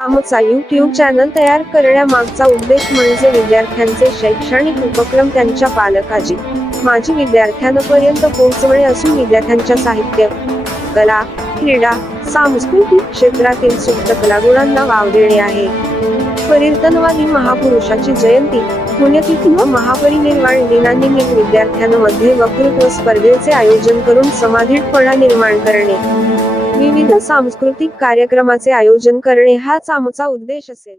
आमचा YouTube channel तयार करण्यामागचा उद्देश म्हणजे विद्यार्थ्यांचे शैक्षणिक उपक्रम त्यांच्या पालकाची माजी विद्यार्थ्यांपर्यंत पोहोचवणे असून विद्यार्थ्यांच्या साहित्य, कला, क्रीडा, सांस्कृतिक क्षेत्रातील सुप्त कलागुणांना वाव देणे आहे. परिवर्तनवादी महापुरुषाची जयंती, पुण्यतिथी व महापरिनिर्वाण दिनानिमित्त विद्यार्थ्यांमध्ये वक्तृत्व स्पर्धेचे आयोजन करून समाधीतपणा निर्माण करणे, विविध सांस्कृतिक कार्यक्रमाचे आयोजन करणे हाच आमचा उद्देश असेल.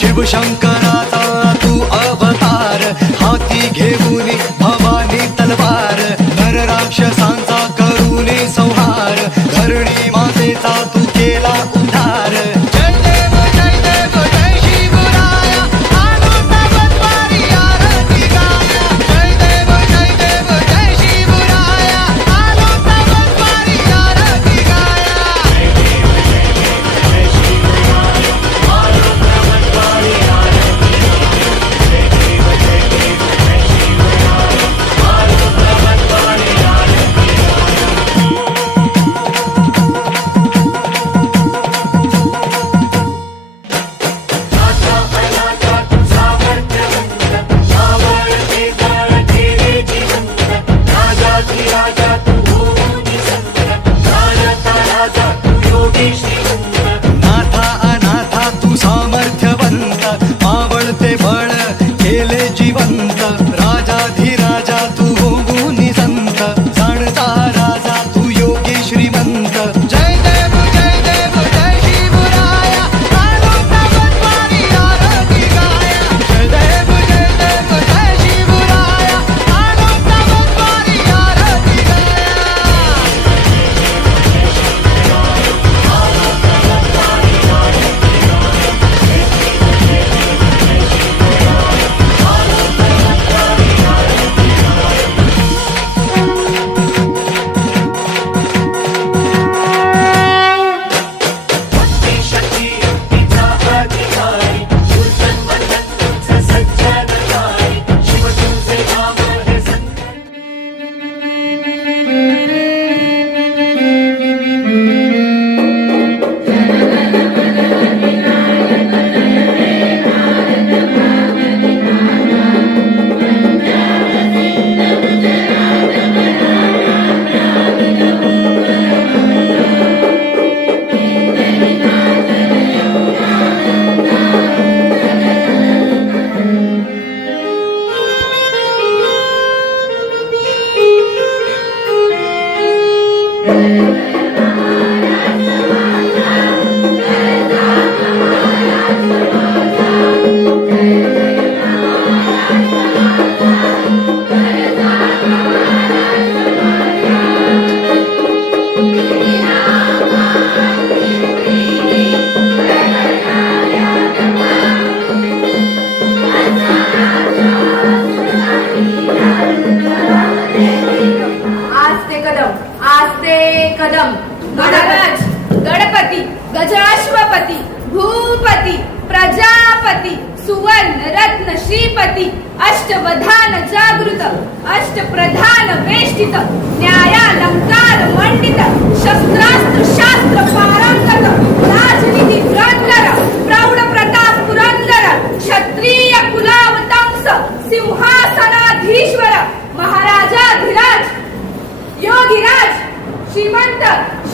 शिवशंकराचा तू अवतार, हाती घेऊन भवानी तलवार, नर राक्षसांचा करून संहार, धरणी मातेचा तू केला उद्धार. जय देव जय शिवराया, आनंद बतवारी आरती गाया. जय देव जय शिवराया, आनंद बतवारी आरती गाया. जय शिवराया, आनंद बतवारी आरती गाया. जय देव जय शिवराया, आनंद बतवारी आरती नाथा अनाथा तू सामर्थ्यवंत, आवडते बळ केले जिवंत, राजाधिराजा तू होऊनी संत, जाणता राजा तू योगी श्रीमंत. जय देव जय शिवराया, आनंद बतवारी आरती गाया. जय देव जय शिवराया, आनंद बतवारी आरती गाया. कदम गणराज गणपती गजाश्वपती भूपती प्रजापती सुवर्ण रत्न श्रीपती अष्टवधान जागृत अष्टप्रधान वेष्टित न्यायालंकार मंडित शस्त्रास्त्र शास्त्र पारंगत राजनीती पुरंदर प्रौढ प्रताप पुरंदर क्षत्रिय कुलावतंस सिंहासनाधीश्वर महाराजाधिराज योगीराज श्रीमंत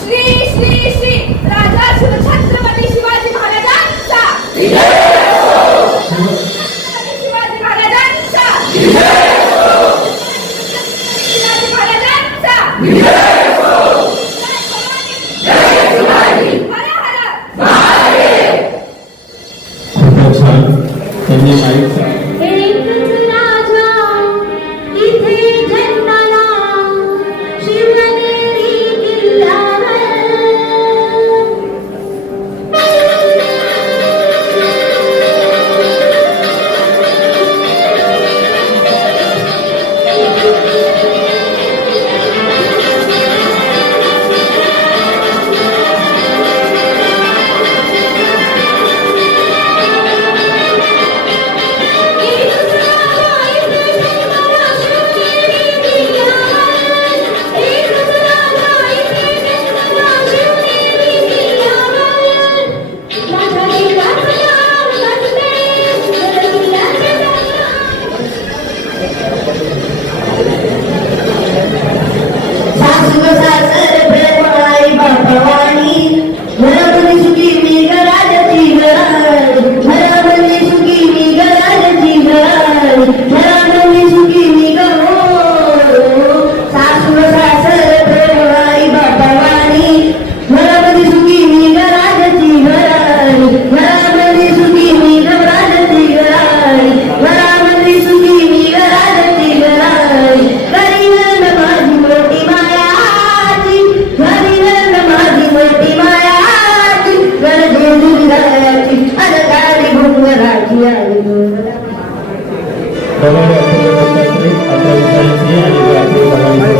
श्री श्री श्री राजा शिवछत्रपती शिवाजी महाराजांचा शिवाजी महाराजांचा शिवाजी महाराजांचा त्यांनी माहिती प्रभावी अर्थशास्त्री 11 आणि विद्यार्थी प्रभावी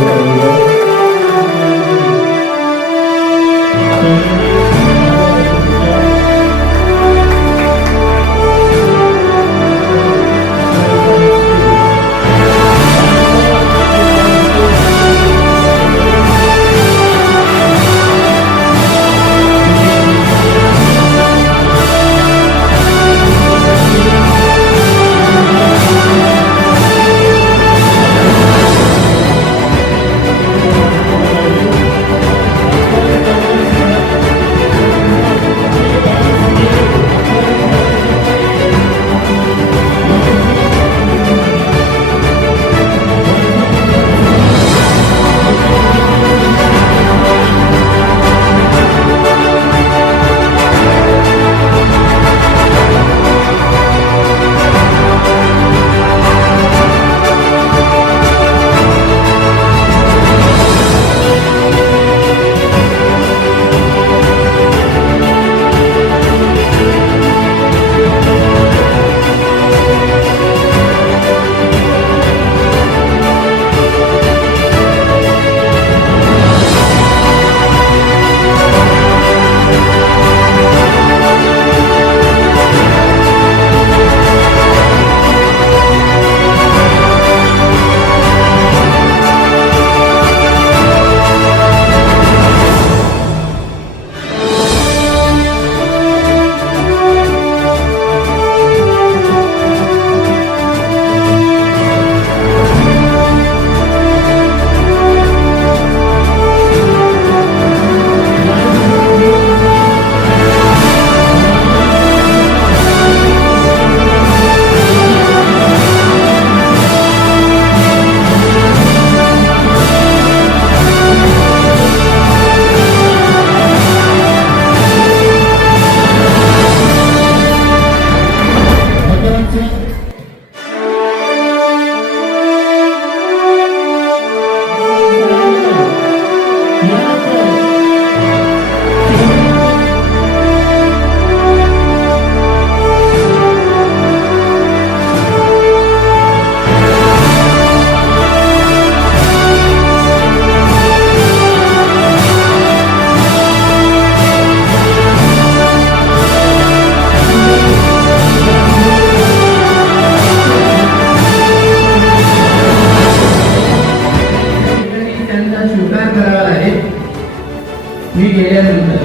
मी गेल्यानंतर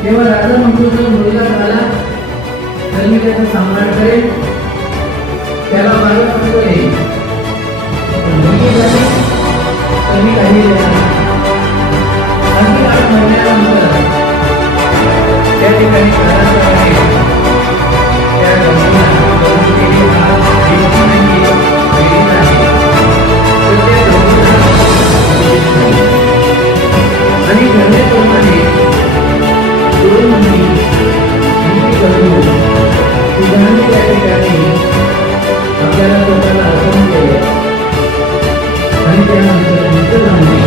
केवळ राजा म्हणतो जर मुलगा झाला तर मी त्याचा सांभाळ करेन, त्याला बालक करेन. मुलगी झाली तर मी काही देणार नाही. अगदी 8 महिन्यानंतर त्या ठिकाणी घराच्या बाहेर त्या गौरीला गौरीची हात दिसली नाही, गेली नाही. तर त्या गौरीला आणि घरण्याप्रमाणे 2 महिने करून तिघांनी त्या ठिकाणी आपल्याला स्वतःला अर्पण केलं आणि त्यानंतर मृत झाले.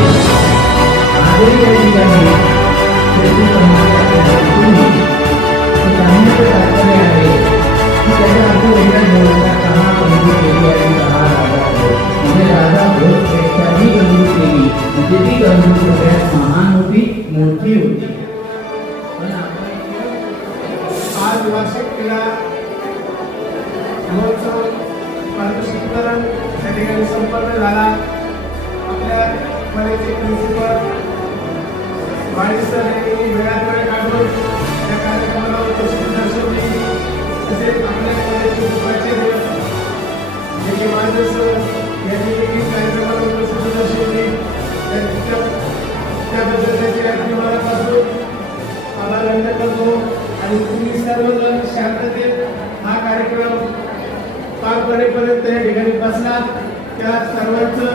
आजही त्या ठिकाणी त्याची सांगण्याचं तात्पर्य आहे की त्याच्या अर्थवेगळ्या जीवनाला कहा बंधू केली आणि कहा राजा म्हणजे राजा भोजपेक्षाही बंधू केली, म्हणजे ती बंधू सगळ्यात महान होती, मोठी होती. आज वार्षिक क्रीडा महोत्सव पारितोषिकीकरण त्या ठिकाणी संपन्न झाला. आपल्या कॉलेजचे प्रिन्सिपल वाणी सर यांनी वेळात वेळ काढून त्या कार्यक्रमाला उपस्थिती दर्शवली. तसेच आपल्या कॉलेजचे प्राचार्य जे की माझे सर यांनी देखील कार्यक्रमाला उपस्थिती दर्शवली. त्याबद्दल त्याची अगदी मनापासून आभार व्यक्त करतो. आणि तुम्ही सर्वजण शांततेत हा कार्यक्रम पार पडेपर्यंत या ठिकाणी बसलात, त्या सर्वांचं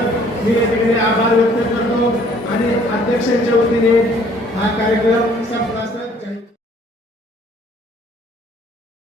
मी या ठिकाणी आभार व्यक्त करतो आणि अध्यक्षांच्या वतीने हा कार्यक्रम संपला.